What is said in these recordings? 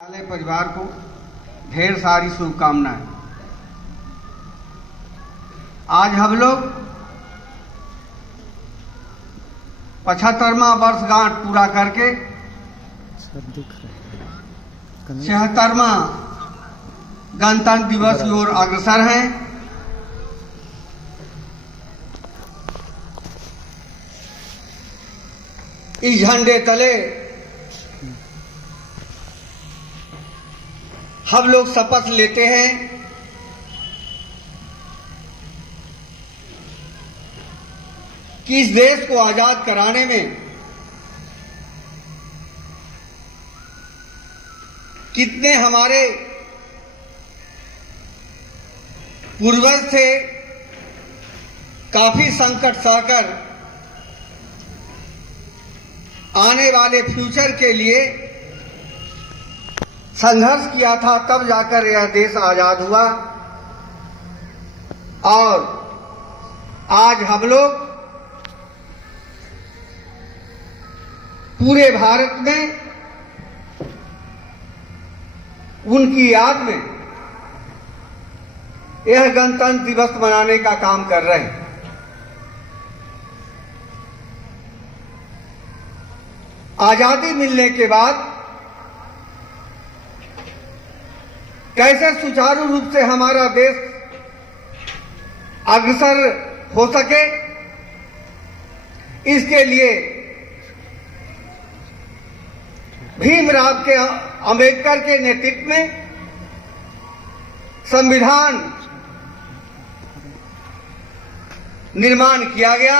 वाले परिवार को ढेर सारी शुभकामनाएं। आज हम लोग 75वां वर्षगांठ पूरा करके 76वां गणतंत्र दिवस की ओर अग्रसर हैं। इस झंडे तले हम लोग शपथ लेते हैं कि इस देश को आजाद कराने में कितने हमारे पूर्वज थे, काफी संकट सहकर आने वाले फ्यूचर के लिए संघर्ष किया था, तब जाकर यह देश आजाद हुआ। और आज हम लोग पूरे भारत में उनकी याद में यह गणतंत्र दिवस मनाने का काम कर रहे हैं। आजादी मिलने के बाद कैसे सुचारू रूप से हमारा देश अग्रसर हो सके, इसके लिए भीमराव के अंबेडकर के नेतृत्व में संविधान निर्माण किया गया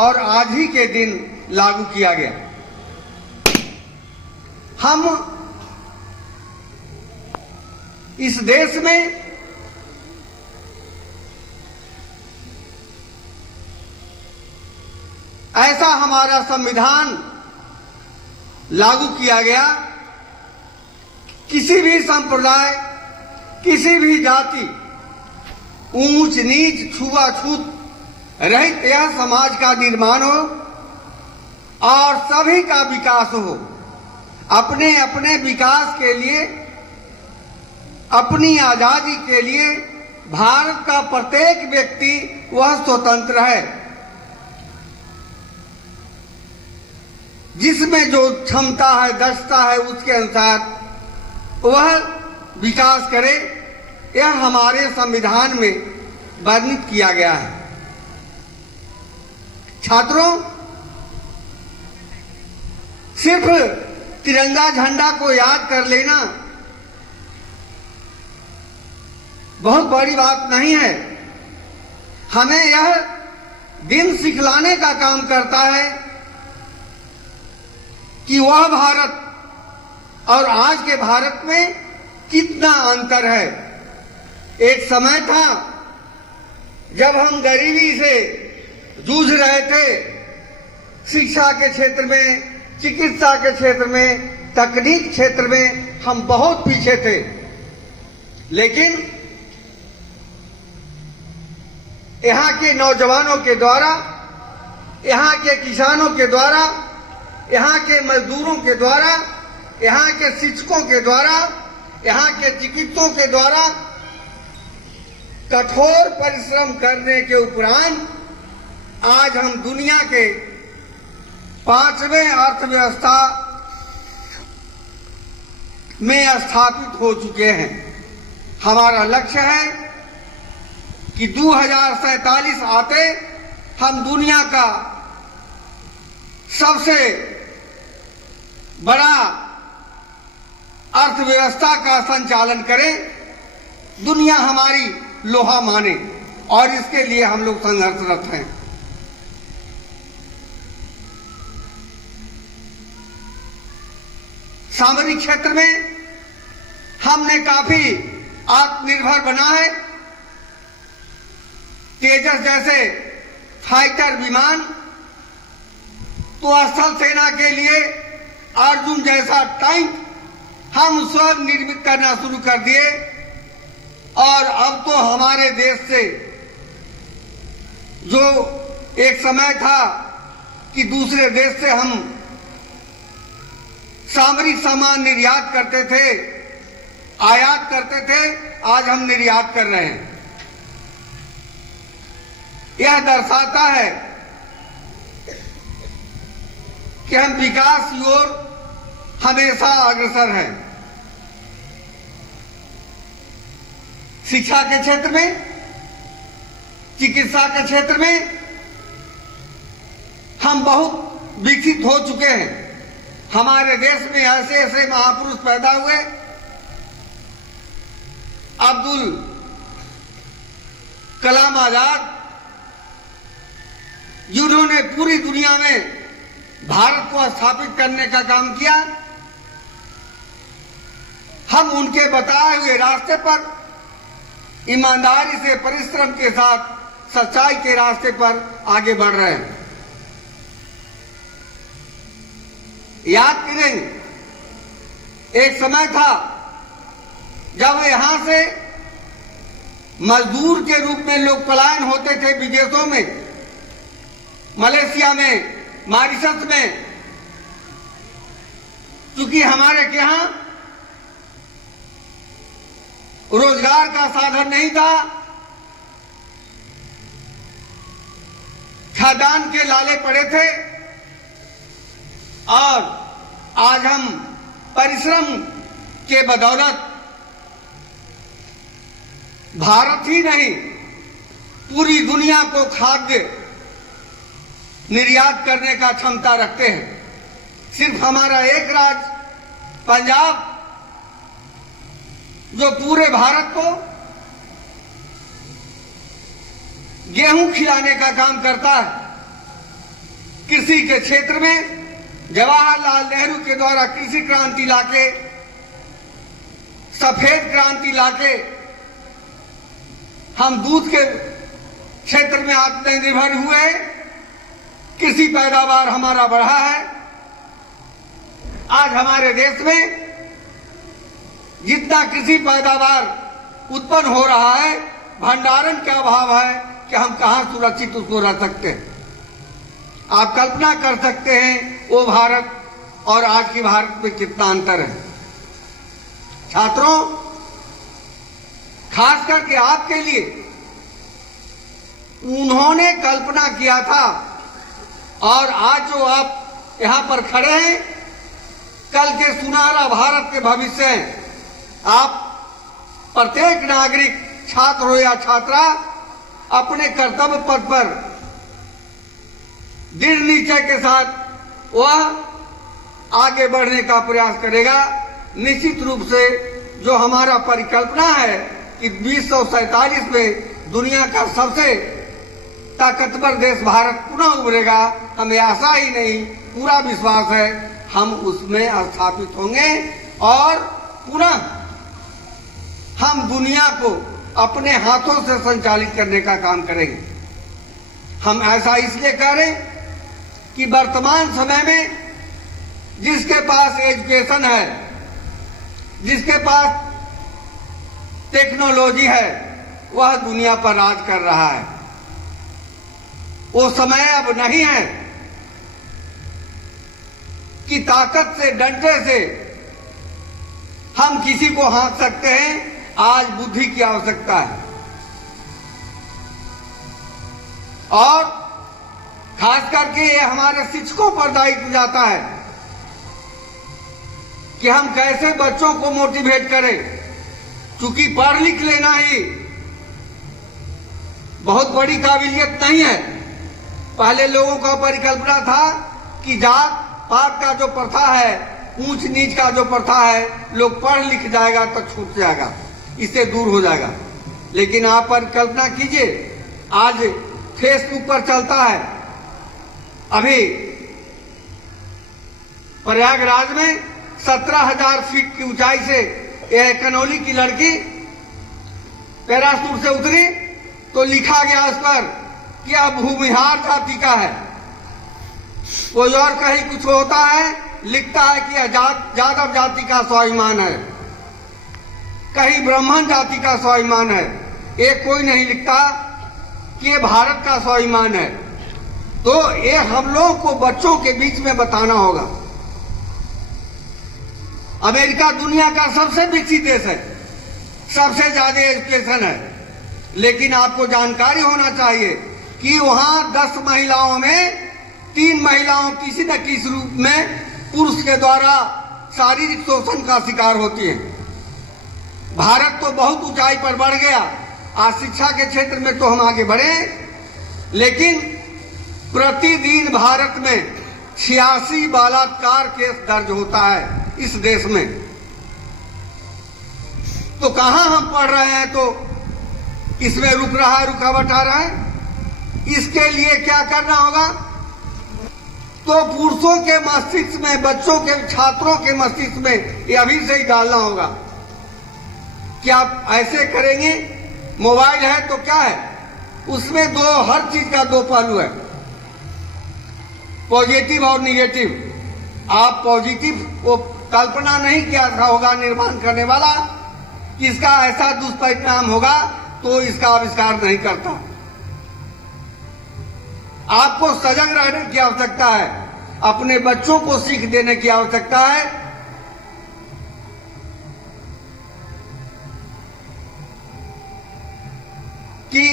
और आज ही के दिन लागू किया गया। हम इस देश में ऐसा हमारा संविधान लागू किया गया, किसी भी संप्रदाय, किसी भी जाति, ऊंच नीच छुआछूत रहित यह समाज का निर्माण हो और सभी का विकास हो। अपने अपने विकास के लिए, अपनी आजादी के लिए भारत का प्रत्येक व्यक्ति वह स्वतंत्र है। जिसमें जो क्षमता है, दक्षता है, उसके अनुसार वह विकास करे, यह हमारे संविधान में वर्णित किया गया है। छात्रों, सिर्फ तिरंगा झंडा को याद कर लेना बहुत बड़ी बात नहीं है। हमें यह दिन सिखलाने का काम करता है कि वह भारत और आज के भारत में कितना अंतर है। एक समय था जब हम गरीबी से जूझ रहे थे, शिक्षा के क्षेत्र में, चिकित्सा के क्षेत्र में, तकनीक क्षेत्र में हम बहुत पीछे थे। लेकिन यहाँ के नौजवानों के द्वारा, यहाँ के किसानों के द्वारा, यहाँ के मजदूरों के द्वारा, यहाँ के शिक्षकों के द्वारा, यहाँ के चिकित्सकों के द्वारा कठोर परिश्रम करने के उपरांत आज हम दुनिया के 5वें अर्थव्यवस्था में स्थापित हो चुके हैं। हमारा लक्ष्य है कि 2047 आते हम दुनिया का सबसे बड़ा अर्थव्यवस्था का संचालन करें, दुनिया हमारी लोहा माने, और इसके लिए हम लोग संघर्षरत हैं। सामरिक क्षेत्र में हमने काफी आत्मनिर्भर बना है। तेजस जैसे फाइटर विमान, तो स्थल सेना के लिए अर्जुन जैसा टैंक हम स्वयं निर्मित करना शुरू कर दिए। और अब तो हमारे देश से, जो एक समय था कि दूसरे देश से हम सामरिक सामान निर्यात करते थे, आयात करते थे, आज हम निर्यात कर रहे हैं। यह दर्शाता है कि हम विकास की ओर हमेशा अग्रसर हैं। शिक्षा के क्षेत्र में, चिकित्सा के क्षेत्र में हम बहुत विकसित हो चुके हैं। हमारे देश में ऐसे ऐसे महापुरुष पैदा हुए, अब्दुल कलाम आजाद, जिन्होंने पूरी दुनिया में भारत को स्थापित करने का काम किया। हम उनके बताए हुए रास्ते पर ईमानदारी से, परिश्रम के साथ, सच्चाई के रास्ते पर आगे बढ़ रहे हैं। याद करें, एक समय था जब यहां से मजदूर के रूप में लोग पलायन होते थे विदेशों में, मलेशिया में, मॉरिशस में। क्योंकि हमारे यहां रोजगार का साधन नहीं था, खदान के लाले पड़े थे, और आज हम परिश्रम के बदौलत भारत ही नहीं पूरी दुनिया को खाद्य निर्यात करने का क्षमता रखते हैं। सिर्फ हमारा एक राज्य पंजाब, जो पूरे भारत को गेहूं खिलाने का काम करता है। कृषि के क्षेत्र में जवाहरलाल नेहरू के द्वारा कृषि क्रांति लाके, सफेद क्रांति लाके हम दूध के क्षेत्र में आत्मनिर्भर हुए। कृषि पैदावार हमारा बढ़ा है। आज हमारे देश में जितना कृषि पैदावार उत्पन्न हो रहा है, भंडारण का अभाव है कि हम कहां सुरक्षित उसको रख सकते हैं। आप कल्पना कर सकते हैं वो भारत और आज की भारत में कितना अंतर है। छात्रों, खास करके आपके लिए उन्होंने कल्पना किया था, और आज जो आप यहां पर खड़े हैं, कल के सुनहरा भारत के भविष्य हैं। आप प्रत्येक नागरिक, छात्र हो या छात्रा, अपने कर्तव्य पथ पर दृढ़ निश्चय के साथ वह आगे बढ़ने का प्रयास करेगा। निश्चित रूप से जो हमारा परिकल्पना है कि 2047 में दुनिया का सबसे ताकतवर देश भारत पुनः उभरेगा, हमें आशा ही नहीं, पूरा विश्वास है हम उसमें स्थापित होंगे और पुनः हम दुनिया को अपने हाथों से संचालित करने का काम करेंगे। हम ऐसा इसलिए करें कि वर्तमान समय में जिसके पास एजुकेशन है, जिसके पास टेक्नोलॉजी है, वह दुनिया पर राज कर रहा है। वो समय अब नहीं है कि ताकत से, डंडे से हम किसी को हाँक सकते हैं। आज बुद्धि की आवश्यकता है, और खास करके ये हमारे शिक्षकों पर दायित्व जाता है कि हम कैसे बच्चों को मोटिवेट करें। क्योंकि पढ़ लिख लेना ही बहुत बड़ी काबिलियत नहीं है। पहले लोगों का परिकल्पना था कि जात पात का जो प्रथा है, ऊंच नीच का जो प्रथा है, लोग पढ़ लिख जाएगा तो छूट जाएगा, इससे दूर हो जाएगा। लेकिन आप परिकल्पना कीजिए, आज फेसबुक पर चलता है, अभी प्रयागराज में 17,000 फीट की ऊंचाई से यह कनौली की लड़की पैराशूट से उतरी तो लिखा गया उस पर कि यह भूमिहार जाति का है। कोई और कहीं कुछ होता है, लिखता है कि यह यादव जाति का स्वाभिमान है, कहीं ब्राह्मण जाति का स्वाभिमान है। एक कोई नहीं लिखता कि ये भारत का स्वाभिमान है। तो ये हम लोगों को बच्चों के बीच में बताना होगा। अमेरिका दुनिया का सबसे विकसित देश है, सबसे ज्यादा एजुकेशन है, लेकिन आपको जानकारी होना चाहिए कि वहां 10 महिलाओं में 3 महिलाओं किसी न किसी रूप में पुरुष के द्वारा शारीरिक शोषण का शिकार होती है। भारत तो बहुत ऊंचाई पर बढ़ गया, आज शिक्षा के क्षेत्र में तो हम आगे बढ़े, लेकिन प्रतिदिन भारत में 86 बलात्कार केस दर्ज होता है इस देश में। तो कहां हम पढ़ रहे हैं तो इसमें रुक रहा है, रुकावट आ रहा है। इसके लिए क्या करना होगा? तो पुरुषों के मस्तिष्क में, बच्चों के, छात्रों के मस्तिष्क में ये अभी से ही डालना होगा कि आप ऐसे करेंगे। मोबाइल है तो क्या है, उसमें हर चीज का 2 पहलू है, पॉजिटिव और निगेटिव। आप पॉजिटिव वो कल्पना नहीं किया होगा निर्माण करने वाला कि इसका ऐसा दुष्परिणाम होगा, तो इसका आविष्कार नहीं करता। आपको सजग रहने की आवश्यकता है, अपने बच्चों को सीख देने की आवश्यकता है कि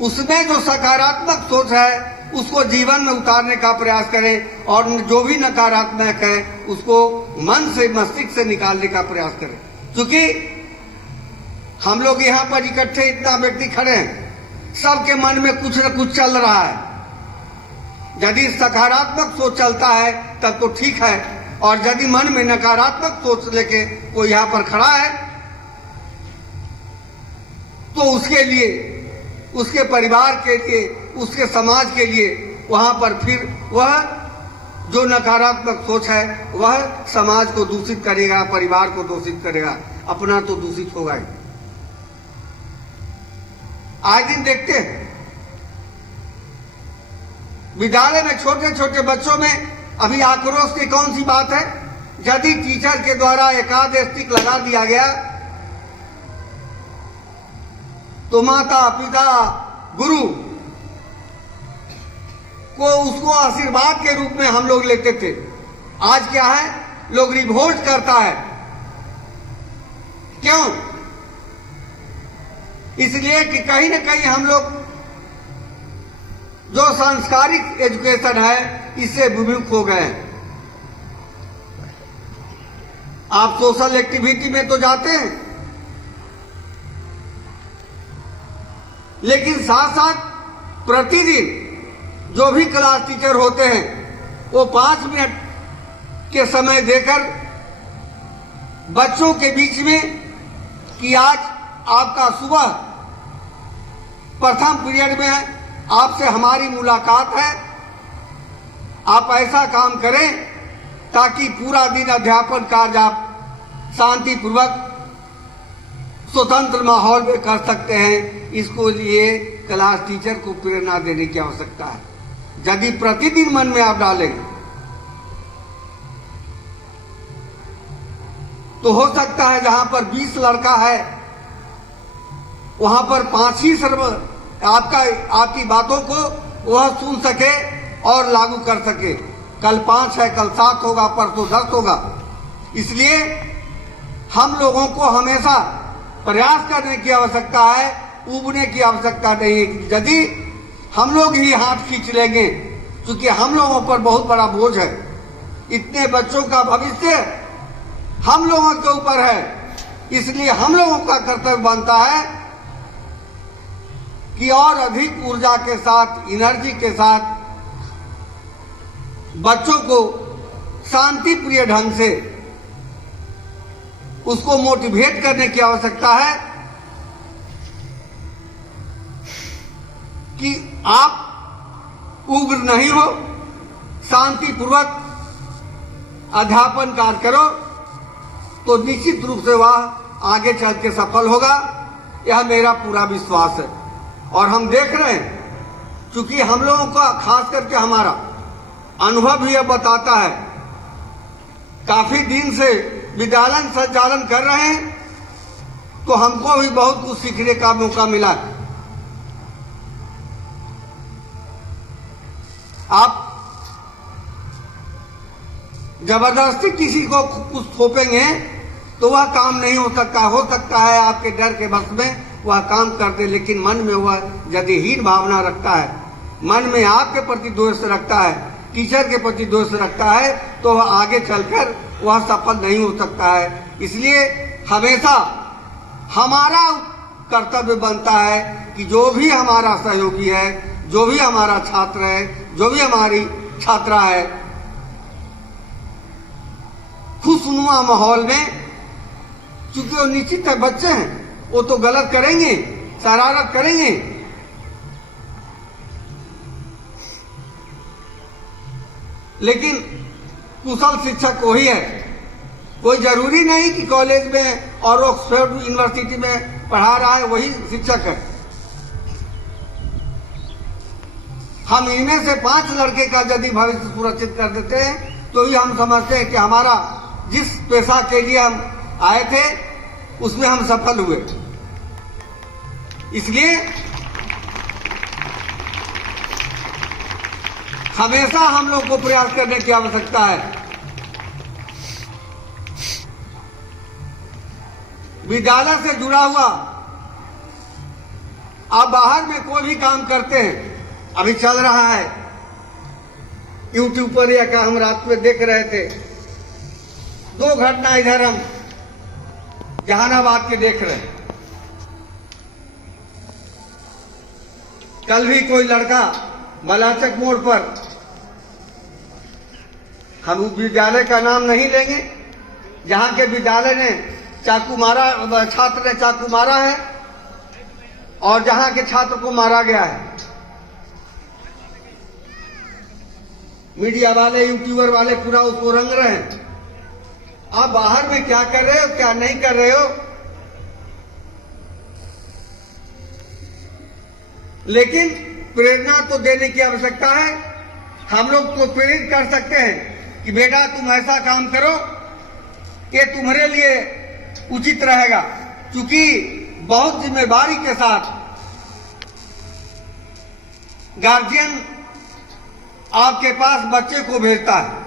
उसमें जो सकारात्मक सोच है उसको जीवन में उतारने का प्रयास करें, और जो भी नकारात्मक है उसको मन से, मस्तिष्क से निकालने का प्रयास करें। क्योंकि हम लोग यहाँ पर इकट्ठे इतना व्यक्ति खड़े हैं, सबके मन में कुछ न कुछ चल रहा है। यदि सकारात्मक सोच चलता है तब तो ठीक है, और यदि मन में नकारात्मक सोच लेके वो यहाँ पर खड़ा है तो उसके लिए, उसके परिवार के लिए, उसके समाज के लिए वहां पर फिर वह जो नकारात्मक सोच है वह समाज को दूषित करेगा, परिवार को दूषित करेगा, अपना तो दूषित होगा ही। आज दिन देखते हैं विद्यालय में छोटे छोटे बच्चों में अभी आक्रोश की कौन सी बात है? यदि टीचर के द्वारा एकाध स्टिक लगा दिया गया तो माता, पिता, गुरु को उसको आशीर्वाद के रूप में हम लोग लेते थे। आज क्या है? लोग रिवोल्ट करता है। क्यों? इसलिए कि कहीं न कहीं हम लोग जो सांस्कारिक एजुकेशन है इससे विमुख हो गए हैं। आप सोशल एक्टिविटी में तो जाते हैं, लेकिन साथ साथ प्रतिदिन जो भी क्लास टीचर होते हैं वो 5 मिनट के समय देकर बच्चों के बीच में कि आज आपका सुबह प्रथम पीरियड में आपसे हमारी मुलाकात है, आप ऐसा काम करें ताकि पूरा दिन अध्यापन कार्य आप शांतिपूर्वक स्वतंत्र माहौल में कर सकते हैं। इसको लिए क्लास टीचर को प्रेरणा देने की आवश्यकता है। यदि प्रतिदिन मन में आप डालेंगे तो हो सकता है जहां पर 20 लड़का है वहां पर 5 ही आपकी बातों को वह सुन सके और लागू कर सके। कल 5 है, कल 7 होगा, परसों 10 होगा। इसलिए हम लोगों को हमेशा प्रयास करने की आवश्यकता है, उबने की आवश्यकता नहीं है। यदि हम लोग ही हाथ खींच लेंगे, क्योंकि हम लोगों पर बहुत बड़ा बोझ है, इतने बच्चों का भविष्य हम लोगों के ऊपर है, इसलिए हम लोगों का कर्तव्य बनता है कि और अधिक ऊर्जा के साथ, एनर्जी के साथ बच्चों को शांति प्रिय ढंग से उसको मोटिवेट करने की आवश्यकता है कि आप उग्र नहीं हो, शांतिपूर्वक अध्यापन कार्य करो तो निश्चित रूप से वह आगे चल के सफल होगा। यह मेरा पूरा विश्वास है। और हम देख रहे हैं, क्योंकि हम लोगों का खास करके हमारा अनुभव यह बताता है, काफी दिन से विद्यालय संचालन कर रहे हैं तो हमको भी बहुत कुछ सीखने का मौका मिला। आप जबरदस्ती किसी को कुछ थोपेंगे तो वह काम नहीं हो सकता है आपके डर के बस में वह काम करते, लेकिन मन में वह यदि हीन भावना रखता है, मन में आपके प्रति दोष रखता है, टीचर के प्रति दोष रखता है, तो वह आगे चलकर वह सफल नहीं हो सकता है। इसलिए हमेशा हमारा कर्तव्य बनता है कि जो भी हमारा सहयोगी है, जो भी हमारा छात्र है, जो भी हमारी छात्रा है, खुशनुमा माहौल में, चूंकि वो निश्चित है बच्चे हैं, वो तो गलत करेंगे, शरारत करेंगे, लेकिन कुशल शिक्षक वही है। कोई जरूरी नहीं कि कॉलेज में और ऑक्सफोर्ड यूनिवर्सिटी में पढ़ा रहा है वही शिक्षक है। हम इनमें से 5 लड़के का यदि भविष्य सुरक्षित कर देते हैं तो ही हम समझते हैं कि हमारा जिस पेशा के लिए हम आए थे उसमें हम सफल हुए। इसलिए हमेशा हम लोग को प्रयास करने की आवश्यकता है। विद्यालय से जुड़ा हुआ आप बाहर में कोई भी काम करते हैं, अभी चल रहा है यूट्यूब पर, या क्या हम रात में देख रहे थे 2 घटना इधर हम जहानाबाद के देख रहे हैं। कल भी कोई लड़का बलाचक मोड़ पर, हम विद्यालय का नाम नहीं लेंगे, जहां के विद्यालय ने चाकू मारा, छात्र ने चाकू मारा है और जहां के छात्र को मारा गया है। मीडिया वाले, यूट्यूबर वाले पूरा उसको रंग रहे हैं। आप बाहर में क्या कर रहे हो, क्या नहीं कर रहे हो, लेकिन प्रेरणा तो देने की आवश्यकता है। हम लोग तो प्रेरित कर सकते हैं कि बेटा तुम ऐसा काम करो कि तुम्हारे लिए उचित रहेगा, क्योंकि बहुत जिम्मेदारी के साथ गार्जियन आपके पास बच्चे को भेजता है।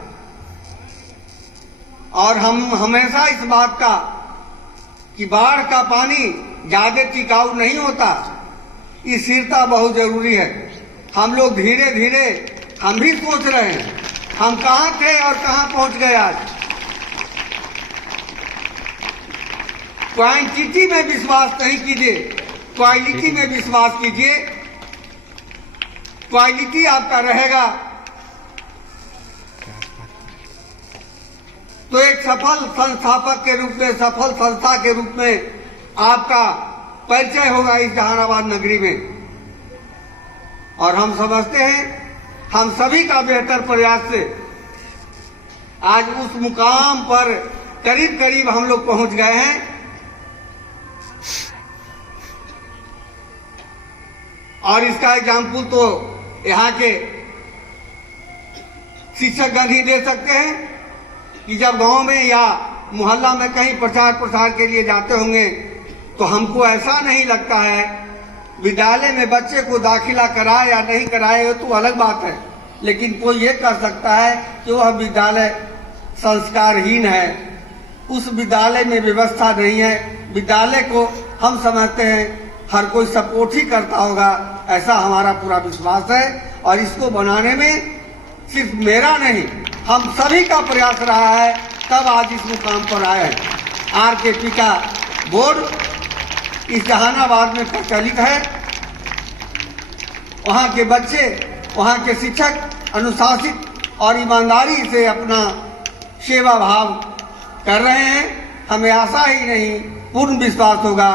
और हम हमेशा इस बात का कि बाढ़ का पानी ज्यादा टिकाऊ नहीं होता, स्थिरता बहुत जरूरी है। हम लोग धीरे धीरे हम भी सोच रहे हैं हम कहां थे और कहां पहुंच गए आज। क्वांटिटी में विश्वास नहीं कीजिए, क्वालिटी में विश्वास कीजिए। क्वालिटी आपका रहेगा तो एक सफल संस्थापक के रूप में, सफल संस्था के रूप में आपका परिचय होगा इस जहानाबाद नगरी में। और हम समझते हैं हम सभी का बेहतर प्रयास से आज उस मुकाम पर करीब करीब हम लोग पहुंच गए हैं। और इसका एग्जाम्पल तो यहाँ के शिक्षकगण ही दे सकते हैं कि जब गांव में या मोहल्ला में कहीं प्रचार प्रसार के लिए जाते होंगे तो हमको ऐसा नहीं लगता है, विद्यालय में बच्चे को दाखिला कराए या नहीं कराए हो तो अलग बात है, लेकिन कोई ये कर सकता है कि वह विद्यालय संस्कारहीन है, उस विद्यालय में व्यवस्था नहीं है। विद्यालय को हम समझते हैं हर कोई सपोर्ट ही करता होगा, ऐसा हमारा पूरा विश्वास है। और इसको बनाने में सिर्फ मेरा नहीं हम सभी का प्रयास रहा है, तब आज इस मुकाम पर आए हैं। आरकेपी का बोर्ड इस जहानाबाद में प्रचलित है। वहाँ के बच्चे, वहाँ के शिक्षक अनुशासित और ईमानदारी से अपना सेवा भाव कर रहे हैं। हमें आशा ही नहीं पूर्ण विश्वास होगा।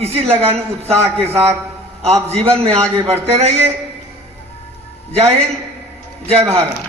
इसी लगन उत्साह के साथ आप जीवन में आगे बढ़ते रहिए। जय हिंद, जय भारत।